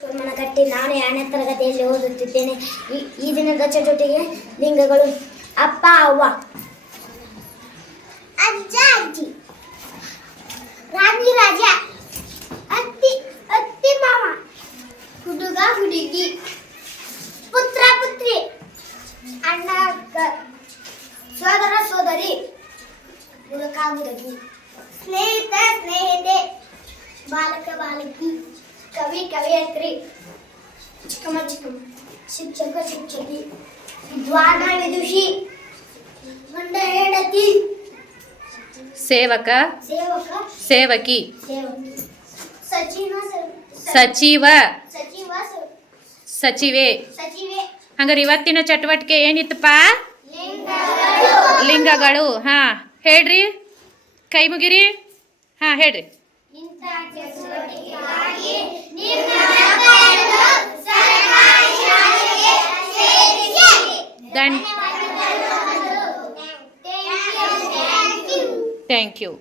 ಕಟ್ಟಿ ನಾನು 2ನೇ ತರಗತಿಯಲ್ಲಿ ಓದುತ್ತಿದ್ದೇನೆ. ಈ ದಿನದ ಚಟುವಟಿಕೆ ಲಿಂಗಗಳು: ಅಪ್ಪ, ಅವ್ವ, ಅಜ್ಜ, ಅಜ್ಜಿ, ರಾಣಿ, ರಾಜ, ಅತ್ತಿ, ಅತ್ತಿ, ಮಾವ, ಹುಡುಗ, ಹುಡುಗಿ, ಪುತ್ರ, ಪುತ್ರಿ, ಅಣ್ಣ, ಅಕ್ಕ, ಸೋದರ, ಸೋದರಿ, ಮುದುಕ, ಮುದುಕಿ, ಸ್ನೇಹಿತ, ಸ್ನೇಹಿತೆ, ಬಾಲಕ, ಬಾಲಕಿ, ಕವಿ, ಕವಿಯತ್ರಿ, ಚಿಕ್ಕಮ್ಮ, ಚಿಕ್ಕಮ್ಮ, ಶಿಕ್ಷಕ, ಶಿಕ್ಷಕಿ, ವಿದ್ವಾನ, ವಿದುಷಿ, ಗಂಡ, ಹೆಂಡತಿ, ಸೇವಕ, ಸೇವಕ, ಸೇವಕಿ, ಸೇವಕಿ, ಸಚಿವ, ಸಚಿವ, ಸಚಿವ, ಸಚಿವೆ. ಸಚಿವೆ. ಹಂಗಾರೆ ಇವತ್ತಿನ ಚಟುವಟಿಕೆ ಏನಿತ್ತಪ್ಪ? ಲಿಂಗಗಳು. ಲಿಂಗಗಳು. ಹಾ, ಹೇಳ್ರಿ, ಕೈ ಮುಗಿರಿ. ಹಾ, ಹೇಳ್ರಿ. ಇಂಥ ಚಟುವಟಿಕೆಗಾಗಿ ನಿಮ್ಮ ಮಕ್ಕಳನ್ನು ಸರ್ಕಾರಿ ಶಾಲೆಗೆ ಸೇರಿಸಿ. Thank you.